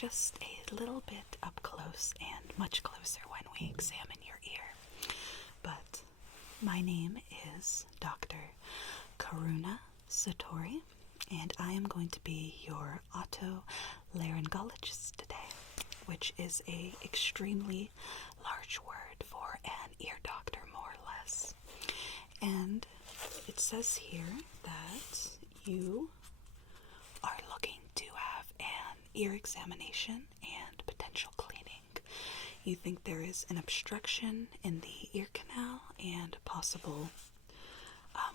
just a little bit up close and much closer when we examine your ear. But my name is Dr. Karuna Satori, and I am going to be your otolaryngologist today, which is a extremely large word for an ear doctor, more or less. And it says here that you are looking to have an ear examination and potential cleaning. You think there is an obstruction in the ear canal and possible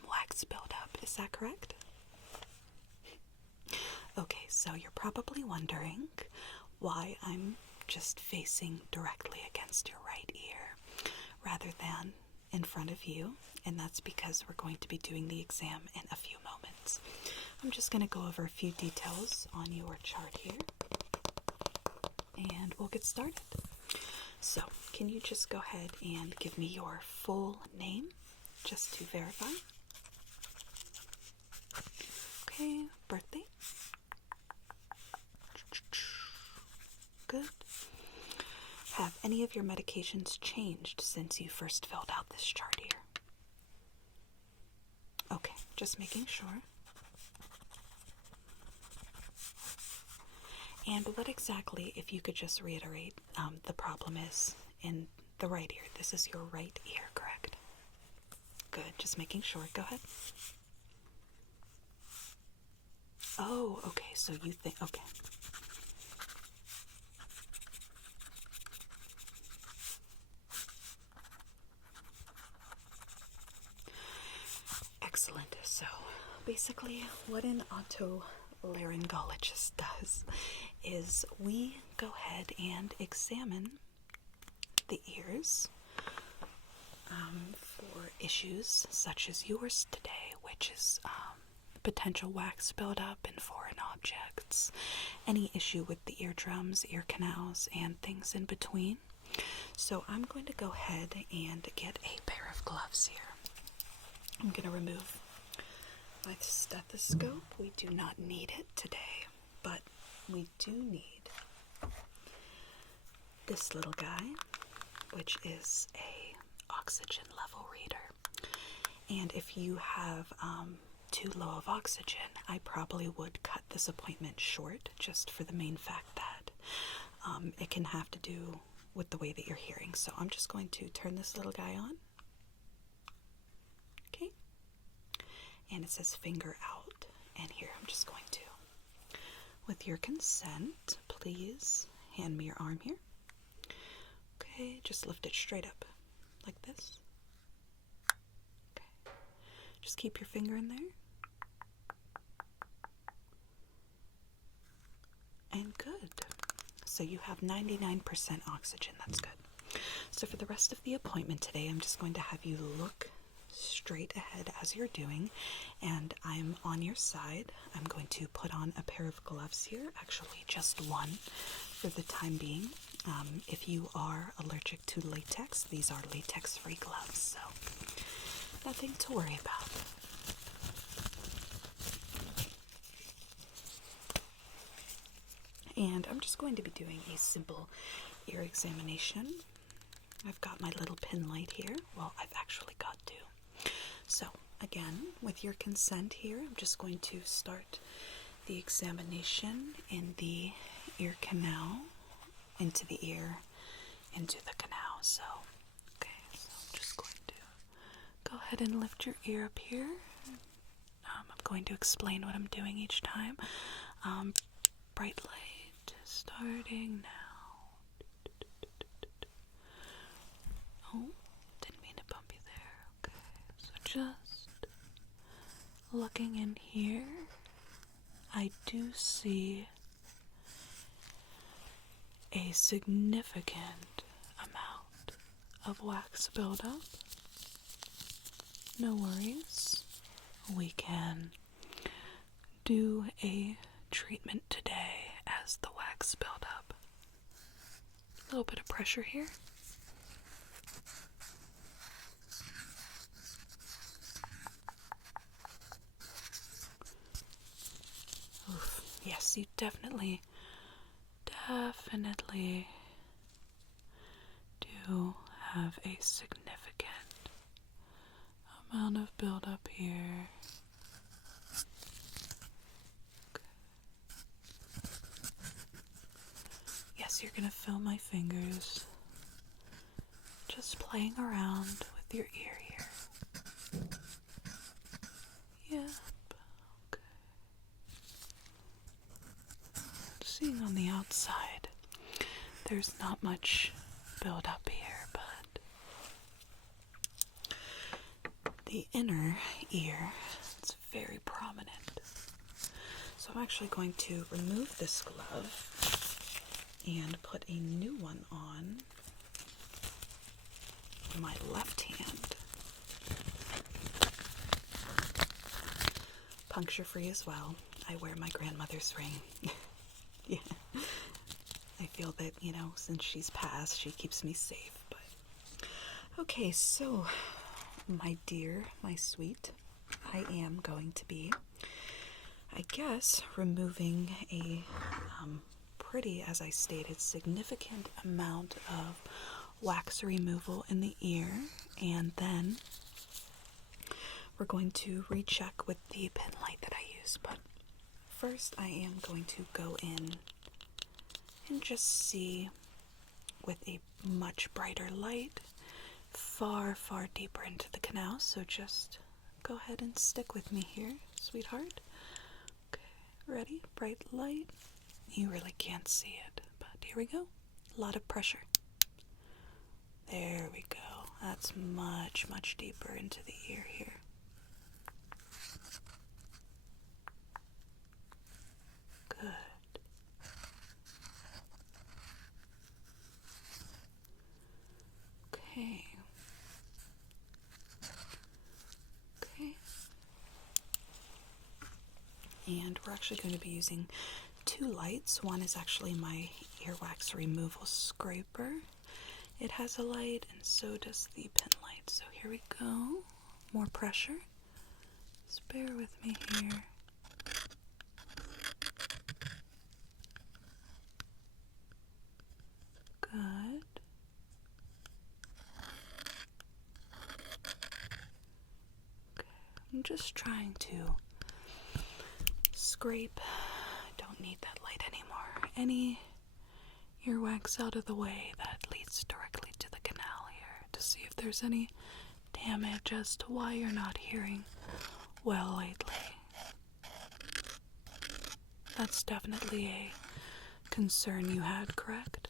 wax buildup. Is that correct? Okay, so you're probably wondering why I'm just facing directly against your right ear rather than in front of you, and that's because we're going to be doing the exam in a few moments. I'm just going to go over a few details on your chart here, and we'll get started. So, can you just go ahead and give me your full name, just to verify? Okay, birthday. Good. Have any of your medications changed since you first filled out this chart here? Okay, just making sure. And what exactly, if you could just reiterate, the problem is in the right ear. This is your right ear, correct? Good, just making sure. Go ahead. Oh, okay, so you think, okay. Excellent. So, basically, what an otolaryngologist does is we go ahead and examine the ears for issues such as yours today, which is potential wax buildup and foreign objects, any issue with the eardrums, ear canals, and things in between. So I'm going to go ahead and get a pair of gloves here. I'm going to remove my stethoscope. We do not need it today, but we do need this little guy, which is a oxygen level reader. And if you have too low of oxygen, I probably would cut this appointment short, just for the main fact that it can have to do with the way that you're hearing. So I'm just going to turn this little guy on. Okay. And it says finger out. And here I'm just going to, with your consent, please hand me your arm here. Okay, just lift it straight up, like this. Okay. Just keep your finger in there. And good. So you have 99% oxygen. That's good. So for the rest of the appointment today, I'm just going to have you look straight ahead as you're doing, and I'm on your side. I'm going to put on a pair of gloves here, actually just one for the time being. If you are allergic to latex, these are latex-free gloves, so nothing to worry about. And I'm just going to be doing a simple ear examination. I've got my little pin light here. Well, I've actually got two. So, again, with your consent here, I'm just going to start the examination in the ear canal, into the ear, into the canal. So, okay, so I'm just going to go ahead and lift your ear up here. I'm going to explain what I'm doing each time. Bright light starting now. Oh, didn't mean to bump you there. Okay, so just looking in here, I do see a significant amount of wax buildup. No worries. We can do a treatment today as the wax buildup. A little bit of pressure here. Oof. Yes, you definitely definitely do have a significant amount of buildup here. Yes, you're gonna feel my fingers just playing around with your ear here. Yep. Okay. Seeing on the outside, there's not much buildup here, but the inner ear is very prominent. So I'm actually going to remove this glove and put a new one on my left hand. Puncture free as well. I wear my grandmother's ring. Yeah. I feel that, you know, since she's passed, she keeps me safe. But okay, so my dear, my sweet, I am going to be, I guess, removing a pretty, as I stated, significant amount of wax removal in the ear, and then we're going to recheck with the pen light that I use. But first I am going to go in and just see with a much brighter light far, far deeper into the canal. So just go ahead and stick with me here, sweetheart. Okay, ready? Bright light. You really can't see it, but here we go. A lot of pressure. There we go. That's much, much deeper into the ear here. Good. Okay. Okay. And we're actually going to be using two lights. One is actually my earwax removal scraper. It has a light, and so does the pen light. So here we go. More pressure. Just bear with me here. Good. Okay. I'm just trying to scrape. I don't need that light anymore. Any earwax out of the way that leads directly to the canal here to see if there's any damage as to why you're not hearing well lately. That's definitely a concern you had, correct?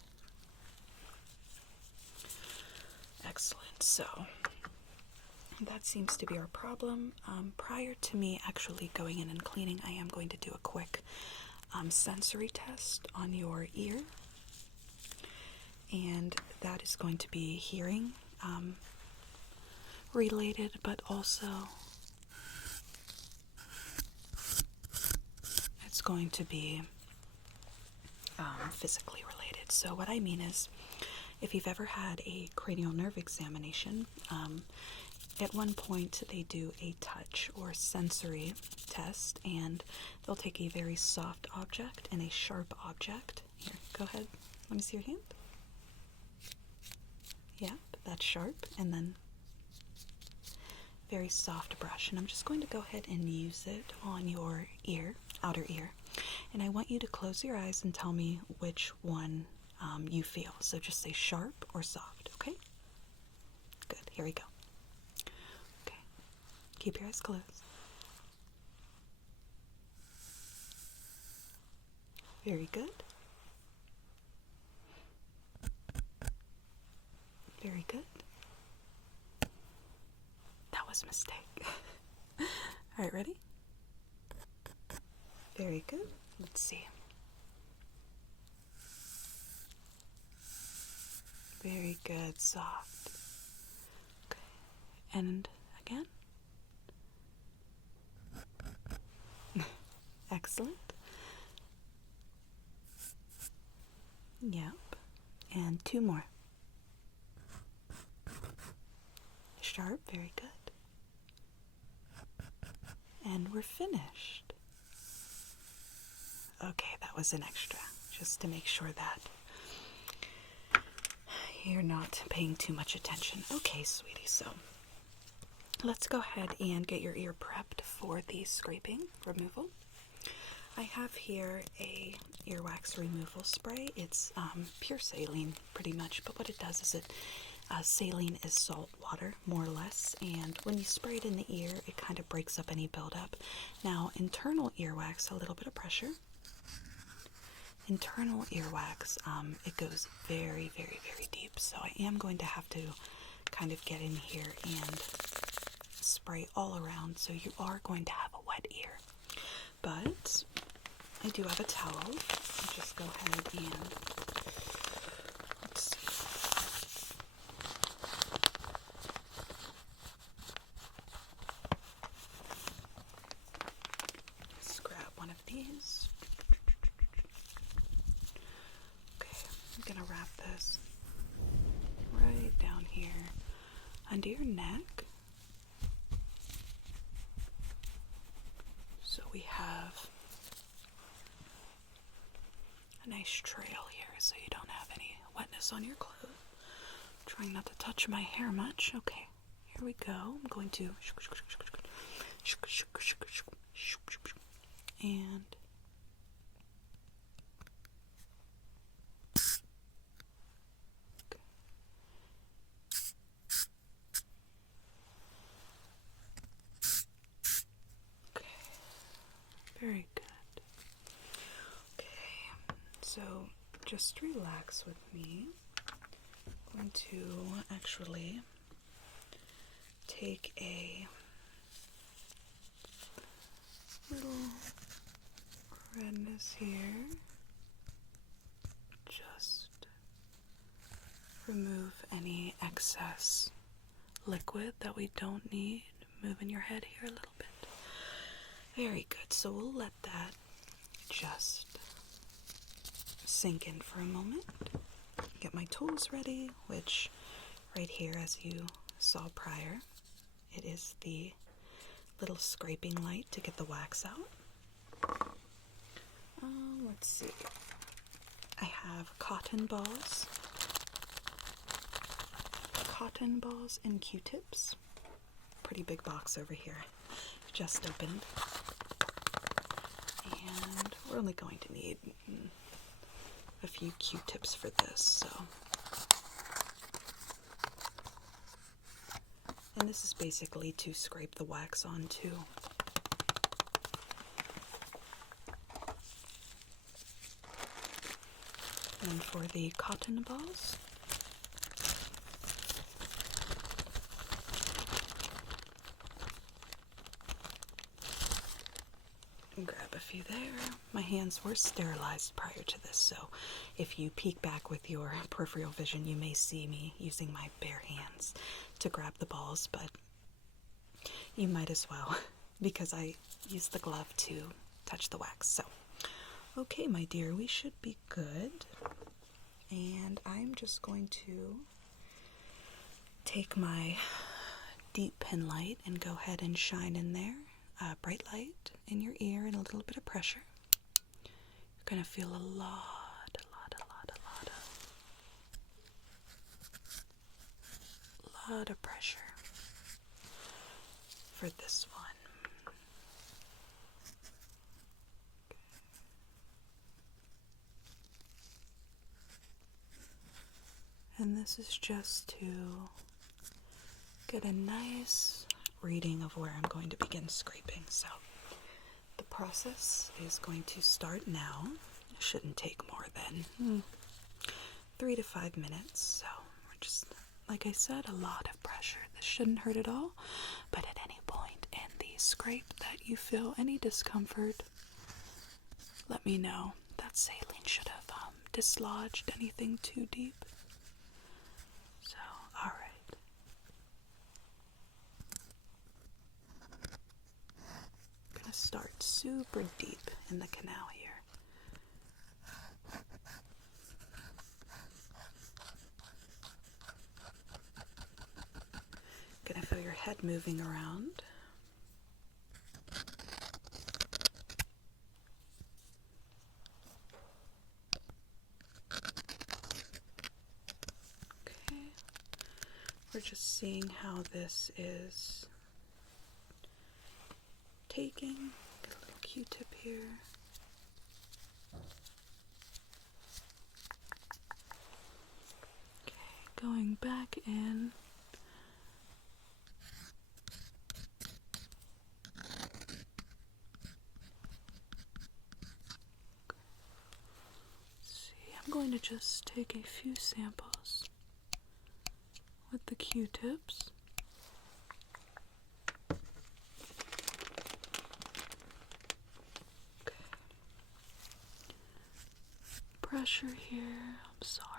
Excellent. So that seems to be our problem. Prior to me actually going in and cleaning, I am going to do a quick sensory test on your ear. And that is going to be hearing related, but also it's going to be physically related. So what I mean is, if you've ever had a cranial nerve examination, at one point they do a touch or sensory test, and they'll take a very soft object and a sharp object. Here, go ahead. Let me see your hand. Yep, that's sharp, and then very soft brush. And I'm just going to go ahead and use it on your ear, outer ear. And I want you to close your eyes and tell me which one you feel. So just say sharp or soft, okay? Good, here we go. Okay, keep your eyes closed. Very good. Very good. That was a mistake. Alright, ready? Very good. Let's see. Very good. Soft. Okay. And again. Excellent. Yep. And two more. Sharp. Very good. And we're finished. Okay, that was an extra. just to make sure that you're not paying too much attention. Okay, sweetie, so let's go ahead and get your ear prepped for the scraping removal. I have here a earwax removal spray. It's pure saline, pretty much, but what it does is saline is salt water, more or less, and when you spray it in the ear, it kind of breaks up any buildup. Now, internal earwax, a little bit of pressure. Internal earwax, it goes very, very, very deep, so I am going to have to kind of get in here and spray all around, so you are going to have a wet ear. But I do have a towel. I'll just go ahead and let's see. Let's grab one of these. Okay, I'm gonna wrap this right down here under your neck. So we have a nice trail here so you don't have any wetness on your clothes. Trying not to touch my hair much. Okay, here we go. I'm going to and okay, very good. Okay, so just relax with me. I'm going to actually take a little redness here. Just remove any excess liquid that we don't need. Moving your head here a little bit. Very good. So we'll let that just sink in for a moment. Get my tools ready, which right here, as you saw prior, it is the little scraping light to get the wax out. Let's see. I have cotton balls and Q-tips. Pretty big box over here. Just opened. And we're only going to need a few Q-tips for this, so. And this is basically to scrape the wax onto. And for the cotton balls, grab a few there. My hands were sterilized prior to this, so if you peek back with your peripheral vision, you may see me using my bare hands to grab the balls, but you might as well because I used the glove to touch the wax. So, okay, my dear, we should be good. And I'm just going to take my deep pin light and go ahead and shine in there. Bright light in your ear and a little bit of pressure. You're going to feel a lot of pressure for this one. And this is just to get a nice reading of where I'm going to begin scraping. So the process is going to start now. It shouldn't take more than 3 to 5 minutes. So we're just, like I said, a lot of pressure. This shouldn't hurt at all, but at any point in the scrape that you feel any discomfort, let me know. That saline should have dislodged anything too deep. So, alright. I'm gonna start super deep in the canal here. Gonna feel your head moving around. we're just seeing how this is taking. Get a little Q-tip here. Okay, going back in. I'm going to just take a few samples with the Q-tips. Okay. Pressure here, I'm sorry.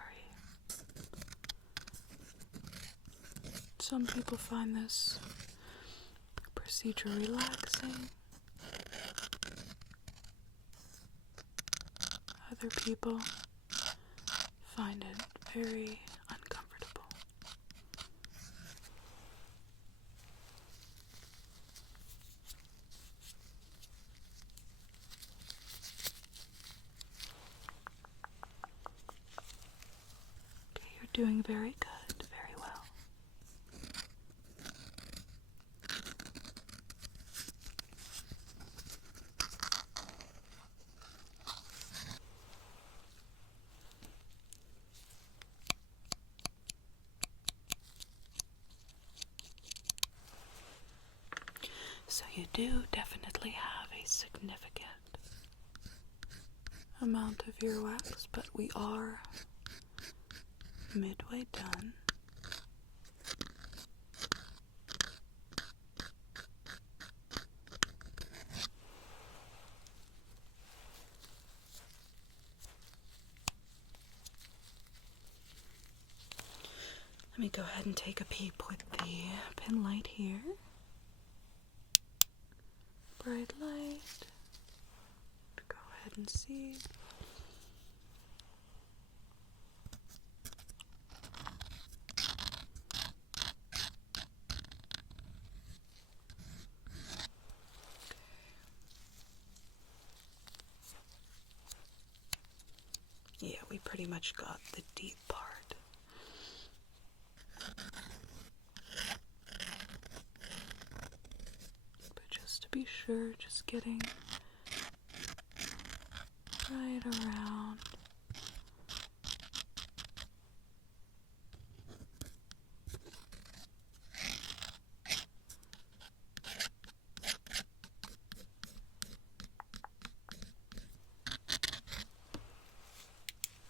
Some people find this procedure relaxing. Other people find it very uncomfortable. Okay, you're doing very good, very well. So you do definitely have a significant amount of earwax, but we are midway done. Let me go ahead and take a peep with the pin light here. Bright light. Go ahead and see. Yeah, we pretty much got the deep part. But just to be sure, just getting right around.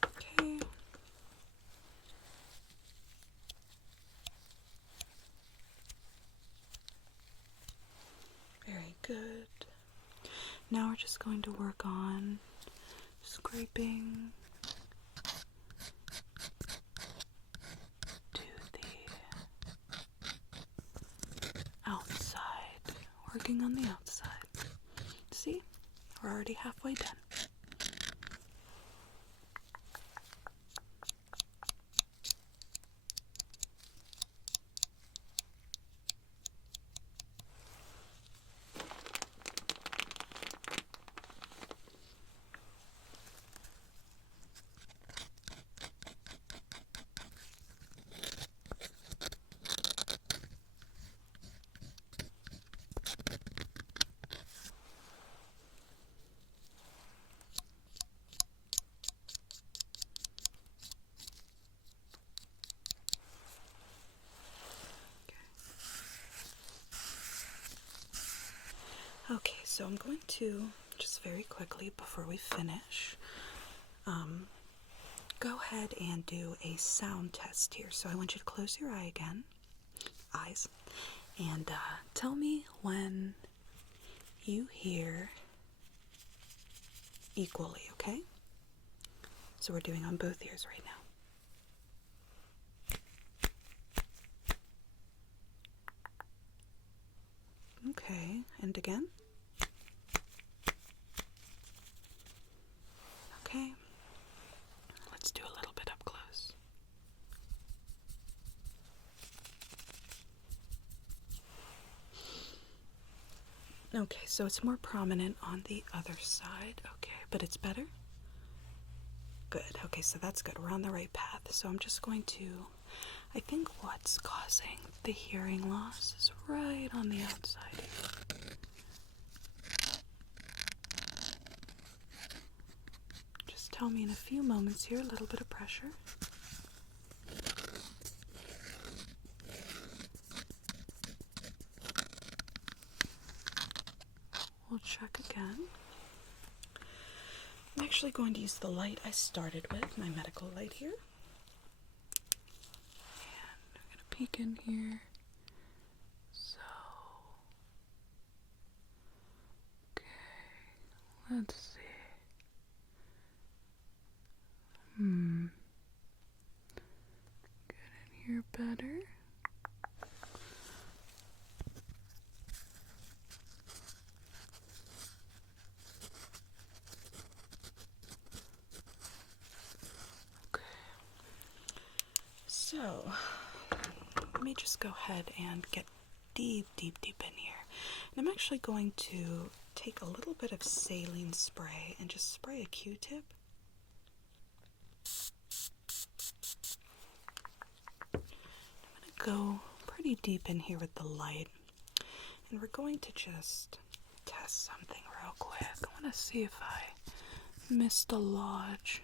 Okay. Very good. Now we're just going to work on scraping to the outside. Working on the outside. See? We're already halfway done. Okay, so I'm going to, just very quickly before we finish, go ahead and do a sound test here. So I want you to close your eyes, and tell me when you hear equally, okay? So we're doing on both ears right now. Okay, and again. Okay, let's do a little bit up close. Okay, so it's more prominent on the other side. Okay, but it's better? Good. Okay, so that's good. We're on the right path. So I'm just going to I think what's causing the hearing loss is right on the outside here. Just tell me in a few moments here, a little bit of pressure. We'll check again. I'm actually going to use the light I started with, my medical light here. And I'm going to peek in here. So, okay, let's see. Get in here better. So, let me just go ahead and get deep in here. And I'm actually going to take a little bit of saline spray and just spray a Q-tip. I'm going to go pretty deep in here with the light. And we're going to just test something real quick. I want to see if I missed a lodge.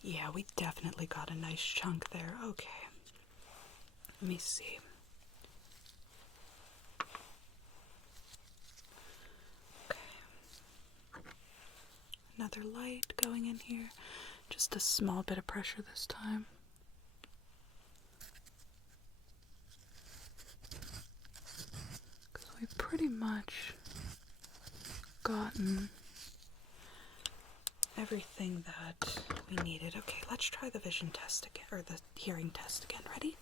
Yeah, we definitely got a nice chunk there. Okay. Let me see. Okay. Another light going in here. Just a small bit of pressure this time. Because we've pretty much gotten everything that we needed. Okay, let's try the vision test again, or the hearing test again. Ready?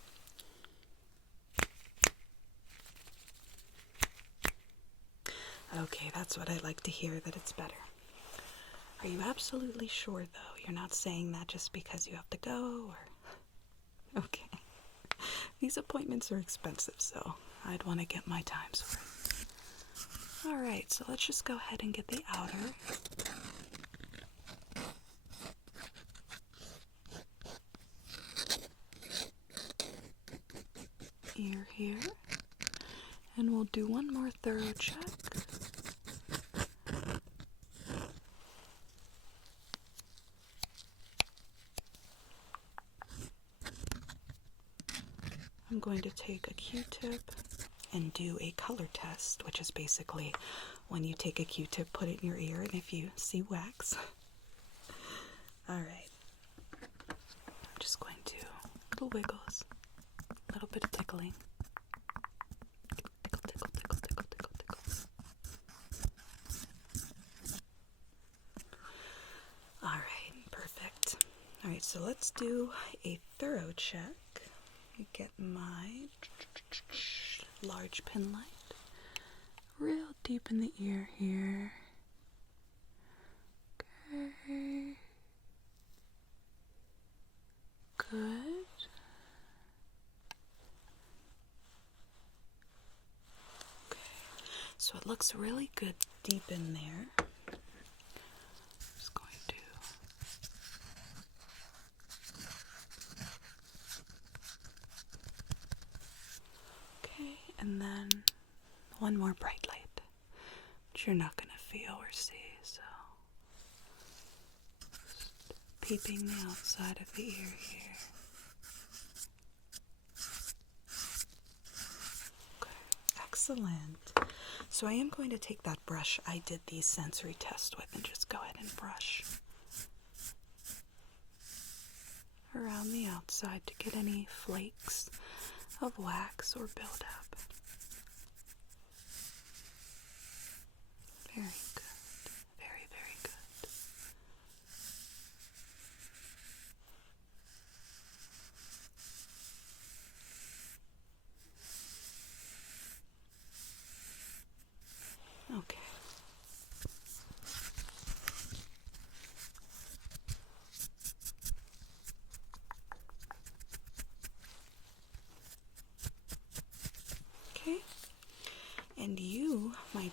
Okay, that's what I like to hear, that it's better. Are you absolutely sure, though? You're not saying that just because you have to go, or... Okay. These appointments are expensive, so I'd want to get my time's worth. Alright, so let's just go ahead and get the outer. Ear here, and we'll do one more thorough check. I'm going to take a Q-tip and do a color test, which is basically when you take a Q-tip, put it in your ear, and if you see wax. Alright. I'm just going to little wiggles, a little bit of tickling. Tickle, tickle, tickle, tickle, tickle, tickle. Alright, perfect. Alright, so let's do a thorough check. Get my large pin light real deep in the ear here. Okay. Good. Okay. So it looks really good deep in there. Just going to and then one more bright light, which you're not going to feel or see, so just peeping the outside of the ear here. Okay, excellent. So I am going to take that brush I did the sensory test with and just go ahead and brush around the outside to get any flakes of wax or buildup. Very good. Very, very good. Okay.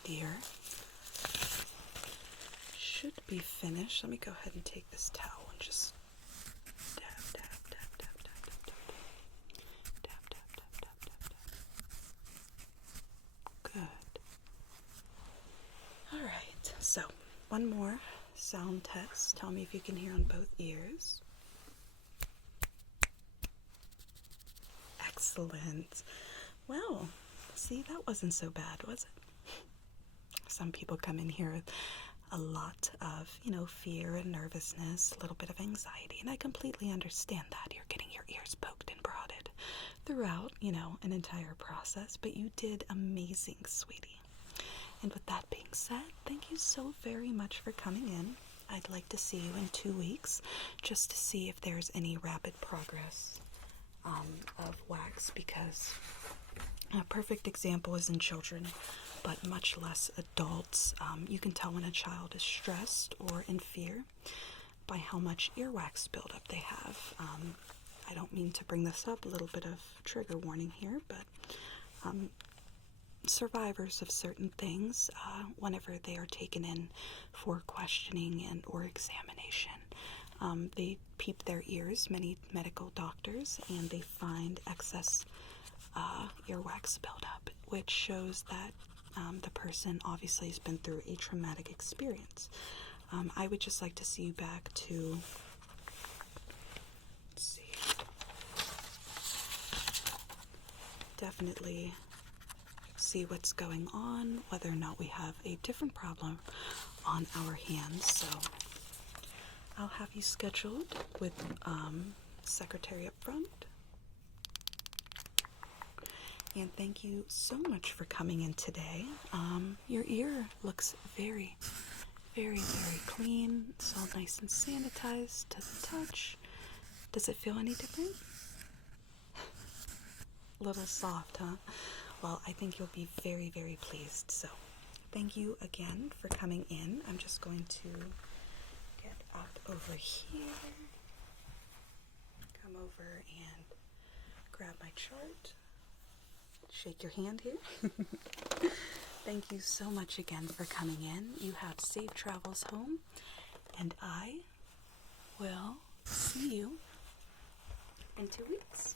dear. Should be finished. Let me go ahead and take this towel and just dab, dab, dab, dab, dab, dab, dab, dab, dab, dab, dab, dab, dab. Good. All right. So one more sound test. Tell me if you can hear on both ears. Excellent. Well, see, that wasn't so bad, was it? Some people come in here with a lot of, fear and nervousness, a little bit of anxiety, and I completely understand that. You're getting your ears poked and prodded throughout, an entire process, but you did amazing, sweetie. And with that being said, thank you so very much for coming in. I'd like to see you in 2 weeks just to see if there's any rapid progress of wax, because a perfect example is in children, but much less adults. You can tell when a child is stressed or in fear by how much earwax buildup they have. I don't mean to bring this up, a little bit of trigger warning here, but survivors of certain things, whenever they are taken in for questioning and or examination, they peep their ears, many medical doctors, and they find excess earwax buildup, which shows that the person obviously has been through a traumatic experience. I would just like to see you back to, let's see, definitely see what's going on, whether or not we have a different problem on our hands. So I'll have you scheduled with secretary up front. And thank you so much for coming in today. Your ear looks very, very, very clean. It's all nice and sanitized to the touch. Does it feel any different? A little soft, huh? Well, I think you'll be very, very pleased. So thank you again for coming in. I'm just going to get up over here, come over and grab my chart. Shake your hand here. Thank you so much again for coming in. You have safe travels home, and I will see you in 2 weeks.